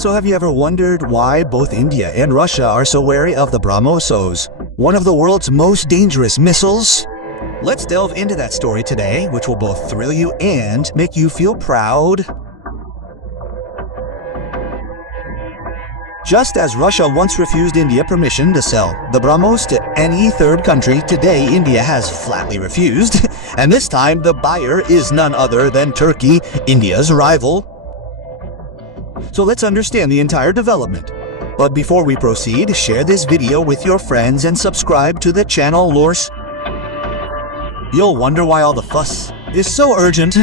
So have you ever wondered why both India and Russia are so wary of the Brahmos, one of the world's most dangerous missiles? Let's delve into that story today, which will both thrill you and make you feel proud. Just as Russia once refused India permission to sell the Brahmos to any third country, today India has flatly refused, and this time the buyer is none other than Turkey, India's rival. So let's understand the entire development. But before we proceed, share this video with your friends and subscribe to the channel, Lors. You'll wonder why all the fuss is so urgent.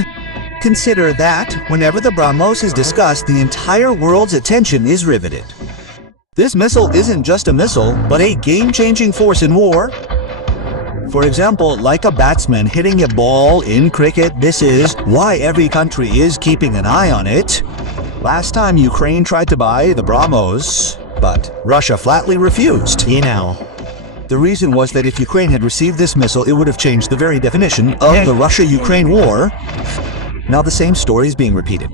Consider that whenever the Brahmos is discussed, the entire world's attention is riveted. This missile isn't just a missile, but a game-changing force in war. For example, like a batsman hitting a ball in cricket, this is why every country is keeping an eye on it. Last time Ukraine tried to buy the Brahmos, but Russia flatly refused. The reason was that if Ukraine had received this missile, it would have changed the very definition of the Russia-Ukraine war. Now the same story is being repeated.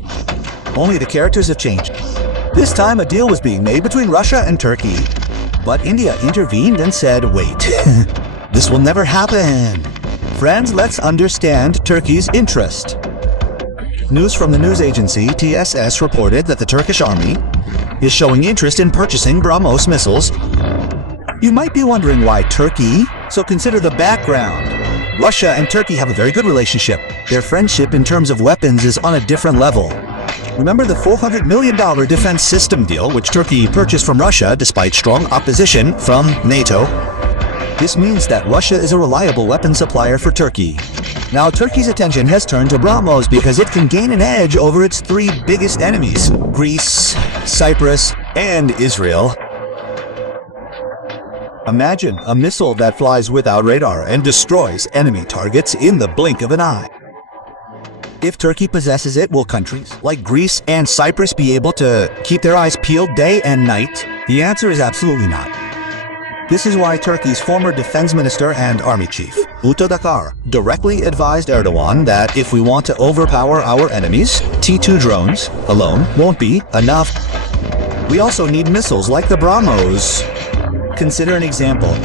Only the characters have changed. This time a deal was being made between Russia and Turkey. But India intervened and said, wait, this will never happen. Friends, let's understand Turkey's interest. News from the news agency TSS reported that the Turkish army is showing interest in purchasing Brahmos missiles. You might be wondering why Turkey, so consider the background. Russia and Turkey have a very good relationship. Their friendship in terms of weapons is on a different level. Remember the $400 million defense system deal which Turkey purchased from Russia despite strong opposition from NATO? This means that Russia is a reliable weapon supplier for Turkey. Now Turkey's attention has turned to Brahmos because it can gain an edge over its three biggest enemies, Greece, Cyprus, and Israel. Imagine a missile that flies without radar and destroys enemy targets in the blink of an eye. If Turkey possesses it, will countries like Greece and Cyprus be able to keep their eyes peeled day and night? The answer is absolutely not. This is why Turkey's former defense minister and army chief, Dakar, directly advised Erdogan that if we want to overpower our enemies, T-2 drones alone won't be enough. We also need missiles like the Brahmos. Consider an example.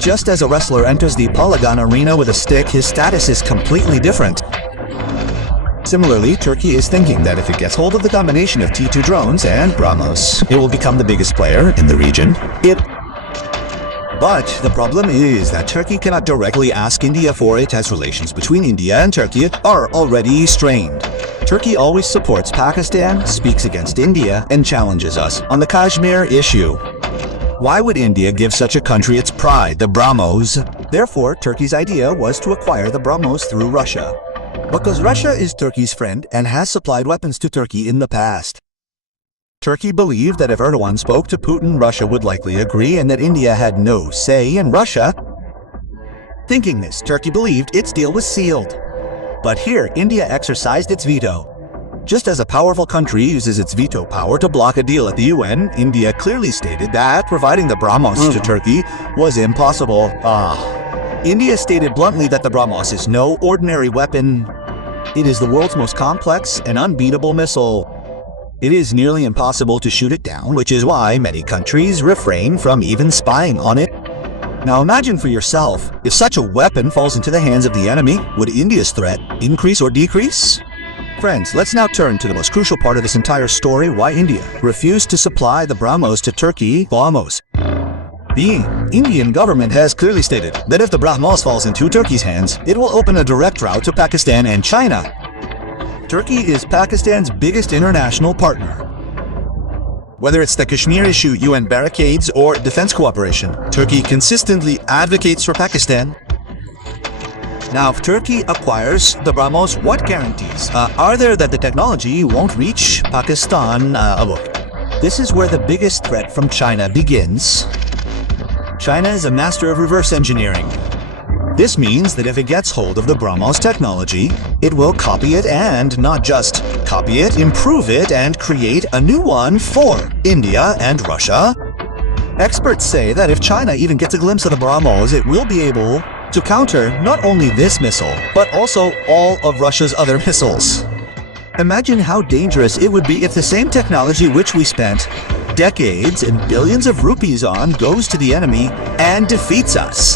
Just as a wrestler enters the Polygon arena with a stick, his status is completely different. Similarly, Turkey is thinking that if it gets hold of the combination of T-2 drones and Brahmos, it will become the biggest player in the region. But the problem is that Turkey cannot directly ask India for it, as relations between India and Turkey are already strained. Turkey always supports Pakistan, speaks against India, and challenges us on the Kashmir issue. Why would India give such a country its pride, the Brahmos? Therefore, Turkey's idea was to acquire the Brahmos through Russia. Because Russia is Turkey's friend and has supplied weapons to Turkey in the past. Turkey believed that if Erdogan spoke to Putin, Russia would likely agree and that India had no say in Russia. Thinking this, Turkey believed its deal was sealed. But here, India exercised its veto. Just as a powerful country uses its veto power to block a deal at the UN, India clearly stated that providing the Brahmos to Turkey was impossible. India stated bluntly that the Brahmos is no ordinary weapon. It is the world's most complex and unbeatable missile. It is nearly impossible to shoot it down, which is why many countries refrain from even spying on it. Now imagine for yourself, if such a weapon falls into the hands of the enemy, would India's threat increase or decrease? Friends, let's now turn to the most crucial part of this entire story, why India refused to supply the Brahmos to Turkey. The Indian government has clearly stated that if the Brahmos falls into Turkey's hands, it will open a direct route to Pakistan and China. Turkey is Pakistan's biggest international partner. Whether it's the Kashmir issue, UN barricades, or defense cooperation, Turkey consistently advocates for Pakistan. Now, if Turkey acquires the Brahmos, what guarantees are there that the technology won't reach Pakistan? Look, this is where the biggest threat from China begins. China is a master of reverse engineering. This means that if it gets hold of the Brahmos technology, it will copy it and not just copy it, improve it, and create a new one for India and Russia. Experts say that if China even gets a glimpse of the Brahmos, it will be able to counter not only this missile, but also all of Russia's other missiles. Imagine how dangerous it would be if the same technology which we spent decades and billions of rupees on goes to the enemy and defeats us.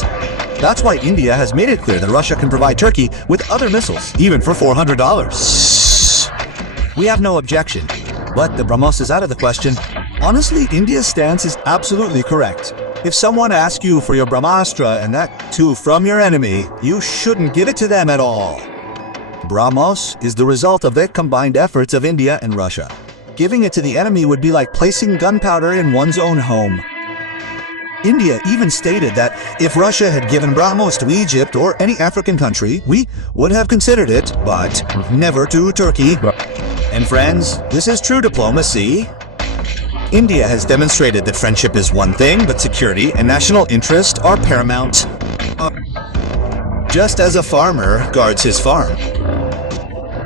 That's why India has made it clear that Russia can provide Turkey with other missiles, even for $400. We have no objection, but the Brahmos is out of the question. Honestly, India's stance is absolutely correct. If someone asks you for your Brahmastra, and that too from your enemy, you shouldn't give it to them at all. Brahmos is the result of the combined efforts of India and Russia. Giving it to the enemy would be like placing gunpowder in one's own home. India even stated that if Russia had given Brahmos to Egypt or any African country, we would have considered it, but never to Turkey. And friends, this is true diplomacy. India has demonstrated that friendship is one thing, but security and national interest are paramount. Just as a farmer guards his farm.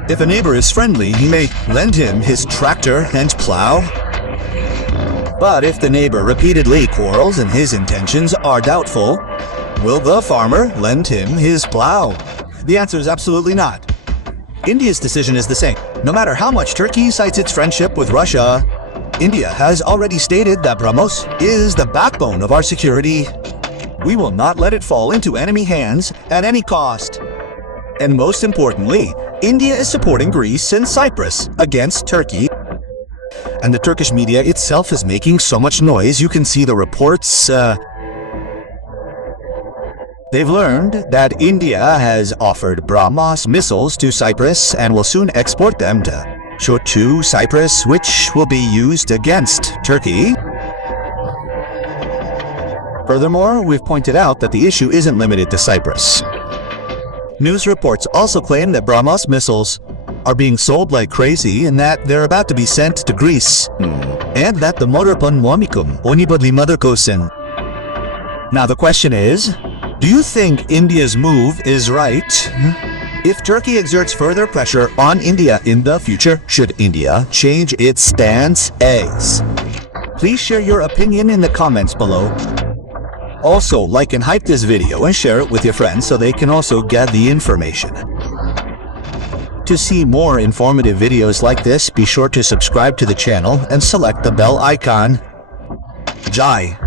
If a neighbor is friendly, he may lend him his tractor and plow. But if the neighbor repeatedly quarrels and his intentions are doubtful, will the farmer lend him his plow? The answer is absolutely not. India's decision is the same. No matter how much Turkey cites its friendship with Russia, India has already stated that Brahmos is the backbone of our security. We will not let it fall into enemy hands at any cost. And most importantly, India is supporting Greece and Cyprus against Turkey. And the Turkish media itself is making so much noise, you can see the reports. They've learned that India has offered Brahmos missiles to Cyprus and will soon export them to Cyprus, which will be used against Turkey. Furthermore, we've pointed out that the issue isn't limited to Cyprus. News reports also claim that Brahmos missiles are being sold like crazy and that they're about to be sent to Greece. And that the motorpan momikum onibadli motherkosin. Now the question is, do you think India's move is right? If Turkey exerts further pressure on India in the future, should India change its stance? Please share your opinion in the comments below. Also, like and hype this video and share it with your friends so they can also get the information. To see more informative videos like this, be sure to subscribe to the channel and select the bell icon. Jai